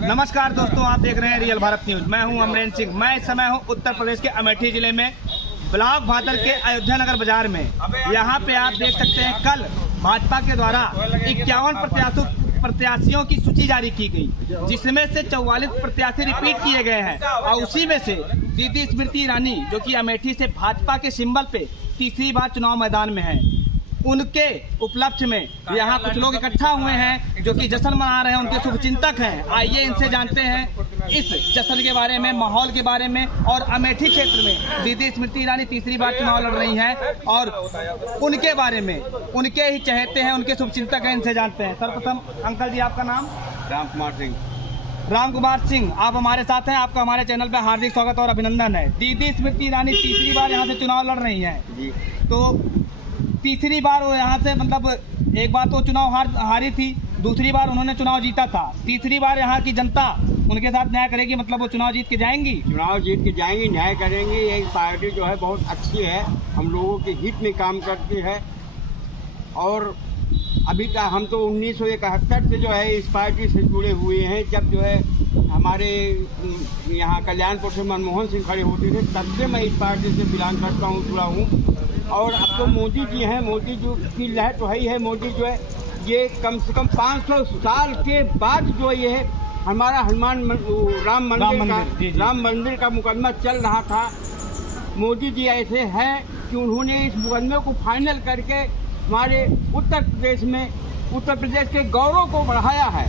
नमस्कार दोस्तों, आप देख रहे हैं रियल भारत न्यूज। मैं हूं अमरेंद्र सिंह। मैं इस समय हूं उत्तर प्रदेश के अमेठी जिले में, ब्लॉक भादर के अयोध्या नगर बाजार में। यहां पे आप देख सकते हैं, कल भाजपा के द्वारा 51 प्रत्याशियों की सूची जारी की गई, जिसमें से 44 प्रत्याशी रिपीट किए गए हैं और उसी में से दीदी स्मृति ईरानी, जो कि अमेठी से भाजपा के सिंबल पे तीसरी बार चुनाव मैदान में है, उनके उपलक्ष्य में यहाँ कुछ लोग इकट्ठा हुए हैं जो कि जश्न मना रहे हैं। उनके शुभचिंतक हैं। आइए इनसे जानते हैं इस जश्न के बारे में, माहौल के बारे में, और अमेठी क्षेत्र में दीदी स्मृति ईरानी तीसरी बार चुनाव लड़ रही हैं और उनके बारे में, उनके ही चहेते हैं, उनके शुभचिंतक हैं। इनसे जानते हैं। सर्वप्रथम अंकल जी, आपका नाम? राम कुमार सिंह, आप हमारे साथ हैं। आपका हमारे चैनल पे हार्दिक स्वागत और अभिनंदन है। दीदी स्मृति ईरानी तीसरी बार यहाँ से चुनाव लड़ रही हैं, तो तीसरी बार वो यहाँ से, मतलब एक बार तो चुनाव हारी थी, दूसरी बार उन्होंने चुनाव जीता था, तीसरी बार यहाँ की जनता उनके साथ न्याय करेगी, मतलब वो चुनाव जीत के जाएंगी? चुनाव जीत के जाएंगी, न्याय करेंगी। ये पार्टी जो है बहुत अच्छी है, हम लोगों के हित में काम करती है। और अभी तक हम तो 1971 से जो है इस पार्टी से जुड़े हुए हैं। जब जो है हमारे यहाँ कल्याणपुर से मनमोहन सिंह खड़े होते थे, तब से मैं इस पार्टी से बिलोंग करता हूँ, जुड़ा हूँ। और अब तो मोदी जी हैं, मोदी जी की लहर तो है ही है। मोदी जो है ये कम से कम 500 साल के बाद जो ये है हमारा राम मंदिर का मुकदमा चल रहा था। मोदी जी ऐसे हैं कि उन्होंने इस मुकदमे को फाइनल करके हमारे उत्तर प्रदेश के गौरव को बढ़ाया है।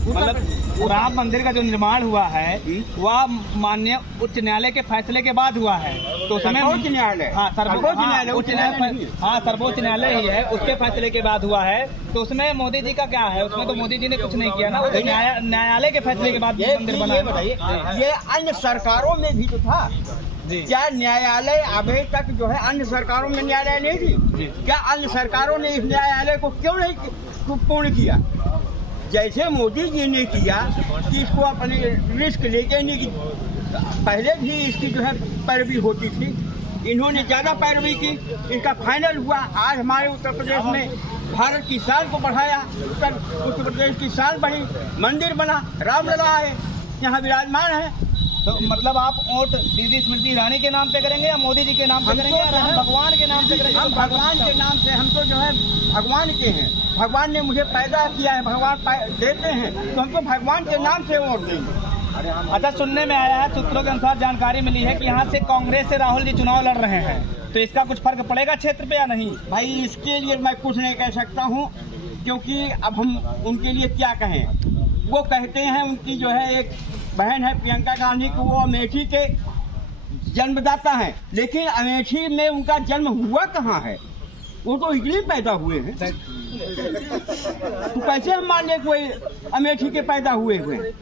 मतलब राम मंदिर का जो निर्माण हुआ है वह माननीय उच्च न्यायालय के फैसले के बाद हुआ है। तो सर्वोच्च न्यायालय, सर्वोच्च न्यायालय ही है, उसके फैसले के बाद हुआ है। तो उसमें मोदी जी का क्या है? उसमें तो मोदी जी ने कुछ नहीं किया ना, वो न्यायालय के फैसले के बाद मंदिर बना। बताइए, ये अन्य सरकारों में भी तो था क्या? न्यायालय अभी तक जो है अन्य सरकारों में न्यायालय नहीं थी क्या? अन्य सरकारों ने इस न्यायालय को क्यों नहीं पूर्ण किया? जैसे मोदी जी ने किया कि इसको अपने रिस्क लेके नहीं की, पहले भी इसकी जो है पैरवी होती थी, इन्होंने ज़्यादा पैरवी की, इनका फाइनल हुआ। आज हमारे उत्तर प्रदेश में भारत की शान को बढ़ाया, उत्तर प्रदेश की शान बढ़ी, मंदिर बना, रामलला है, यहाँ विराजमान है। तो मतलब आप वोट दीदी स्मृति ईरानी के नाम पे करेंगे या मोदी जी के नाम पे करेंगे या भगवान के नाम पे करेंगे? हम भगवान के नाम से, हम तो जो है भगवान के हैं, भगवान ने मुझे पैदा किया है, भगवान देते हैं, तो हमको भगवान के नाम से वोट देंगे। अच्छा, सुनने में आया है, सूत्रों के अनुसार जानकारी मिली है कि यहाँ से कांग्रेस से राहुल जी चुनाव लड़ रहे हैं, तो इसका कुछ फर्क पड़ेगा क्षेत्र पे या नहीं? भाई, इसके लिए मैं कुछ नहीं कह सकता हूँ, क्योंकि अब हम उनके लिए क्या कहें। वो कहते हैं, उनकी जो है एक बहन है प्रियंका गांधी की, वो अमेठी के जन्मदाता हैं, लेकिन अमेठी में उनका जन्म हुआ कहाँ है? वो तो इटली पैदा हुए हैं। तो कैसे हम मान लें कोई अमेठी के पैदा हुए हैं?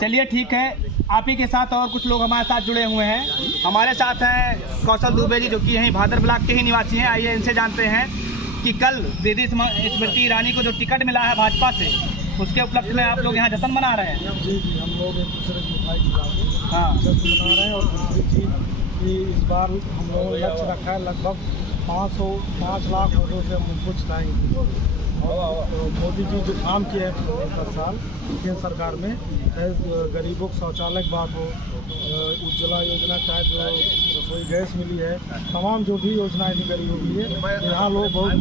चलिए ठीक है, आप ही के साथ और कुछ लोग हमारे साथ जुड़े हुए हैं। हमारे साथ हैं कौशल दुबे जी, जो कि यहीं भादर ब्लॉक के ही निवासी हैं। आइए इनसे जानते हैं कि कल दीदी स्मृति ईरानी को जो टिकट मिला है भाजपा से, उसके उपलक्ष्य में आप लोग यहाँ जश्न मना रहे हैं। जी, हम लोग एक दूसरे की मिठाई खिला के जश्न मना रहे हैं। और दूसरी चीज़ कि इस बार हम लोगों ने लक्ष्य रखा है, लगभग 5 लाख वोटों से हम उनको जिताएंगे। और मोदी जी जो काम किए हैं 10 साल केंद्र सरकार में, चाहे गरीबों को शौचालय की बात हो, उज्ज्वला योजना, चाहे जो रसोई गैस मिली है, तमाम जो भी योजनाएं थी गरीबों के लिए, यहाँ लोग बहुत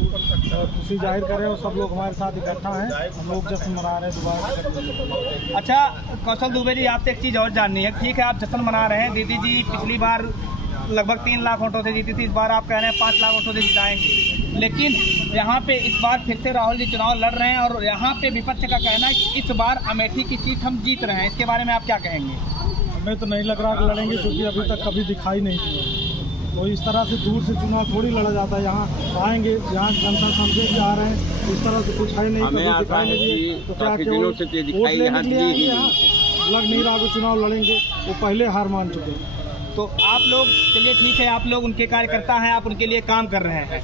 खुशी जाहिर कर रहे हैं और सब लोग हमारे साथ इकट्ठा हैं। हम लोग जश्न मना रहे हैं दोबारा। अच्छा कौशल दुबे जी, आपसे एक चीज़ और जाननी है। ठीक है, आप जश्न मना रहे हैं, दीदी जी पिछली बार लगभग 3 लाख वोटों से जीती थी, इस बार आप कह रहे हैं 5 लाख वोटों से जिताएंगे, लेकिन यहाँ पे इस बार फिर से राहुल जी चुनाव लड़ रहे हैं और यहाँ पे विपक्ष का कहना है कि इस बार अमेठी की सीट हम जीत रहे हैं। इसके बारे में आप क्या कहेंगे? हमें तो नहीं लग रहा कि लड़ेंगे, क्योंकि अभी तक कभी दिखाई नहीं दी। तो इस तरह से दूर से चुनाव थोड़ी लड़ा जाता है। यहाँ आएंगे, यहाँ जनता समझे कि आ रहे हैं, इस तरह से कुछ है नहीं, कभी दिखाई नहीं दिए, तो क्या केवल वोट लेने के लिए आएंगे? यहाँ लग नहीं रहा कि चुनाव लड़ेंगे, वो पहले हार मान चुके हैं। तो आप लोग, चलिए ठीक है, आप लोग उनके कार्यकर्ता हैं, आप उनके लिए काम कर रहे हैं,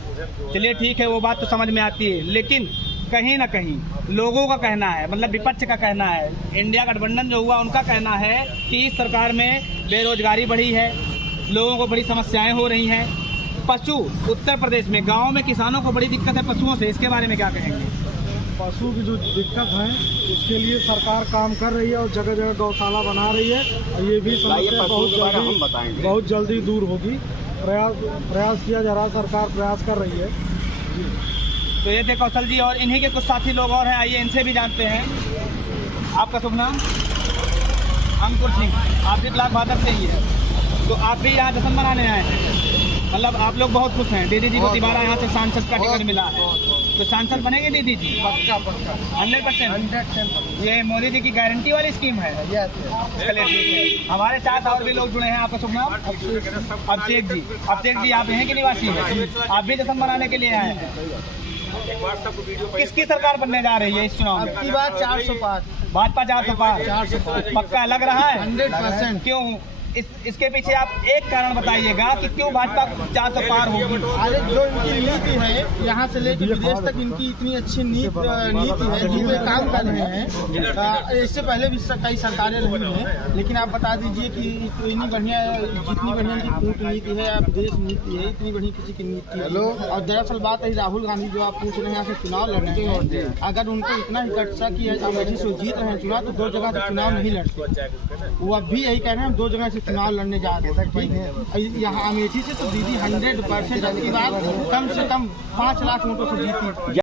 चलिए ठीक है, वो बात तो समझ में आती है, लेकिन कहीं ना कहीं लोगों का कहना है, मतलब विपक्ष का कहना है, इंडिया गठबंधन जो हुआ उनका कहना है कि इस सरकार में बेरोजगारी बढ़ी है, लोगों को बड़ी समस्याएं हो रही हैं, पशु उत्तर प्रदेश में गाँव में किसानों को बड़ी दिक्कत है पशुओं से, इसके बारे में क्या कहेंगे? पशु की जो दिक्कत है उसके लिए सरकार काम कर रही है और जगह जगह गौशाला बना रही है और ये भी समस्या बहुत जल्दी दूर होगी। प्रयास किया जा रहा है, सरकार प्रयास कर रही है जी। तो ये थे कौशल जी और इन्हीं के कुछ साथी लोग और हैं, आइए इनसे भी जानते हैं। आपका शुभ नाम? अंकुर सिंह। आप भी ब्लॉक भादर से ही है, तो आप भी यहाँ जश्न मनाने आए हैं? मतलब आप लोग बहुत खुश हैं, दीदी जी को तिबारा यहाँ से सांसद का टिकट मिला है, तो सांसद बनेंगे दीदी जी? पक्का 100%। ये मोदी जी की गारंटी वाली स्कीम है। चलिए ठीक है। हमारे साथ और भी लोग जुड़े हैं। आपका शुभ नाम? अभिषेक जी। अभिषेक जी आप यहाँ के निवासी हैं, आप भी जश्न मनाने के लिए आए हैं? किसकी सरकार बनने जा रही है इस चुनाव में? की बात 400 पार, भाजपा 400 पार पक्का लग रहा है? 100%। क्यों? इसके पीछे आप एक कारण बताइएगा कि क्यों भाजपा 400 पार होगी? अरे जो इनकी नीति है यहाँ से लेकर विदेश तक, इनकी इतनी अच्छी नीति है जिसमें काम कर रहे हैं। इससे पहले भी कई सरकारें रही हैं, लेकिन आप बता दीजिए कि इतनी बढ़िया जितनी बढ़िया इनकी कूटनीति है, विदेश नीति है, इतनी बढ़िया किसी की नीति है। और दरअसल बात है राहुल गांधी जो आप पूछ रहे हैं यहाँ से चुनाव लड़ रहे हैं, अगर उनको इतना ही कटसा कि अमेठी से जीत रहे हैं चुनाव, तो 2 जगह से चुनाव नहीं लड़ते। वो अब भी यही कह रहे हैं, हम 2 जगह से चुनाव लड़ने जा रहे हैं। ठीक है, यहाँ अमेठी से तो दीदी 100% अब की बार कम से कम 5 लाख वोटों से जीती।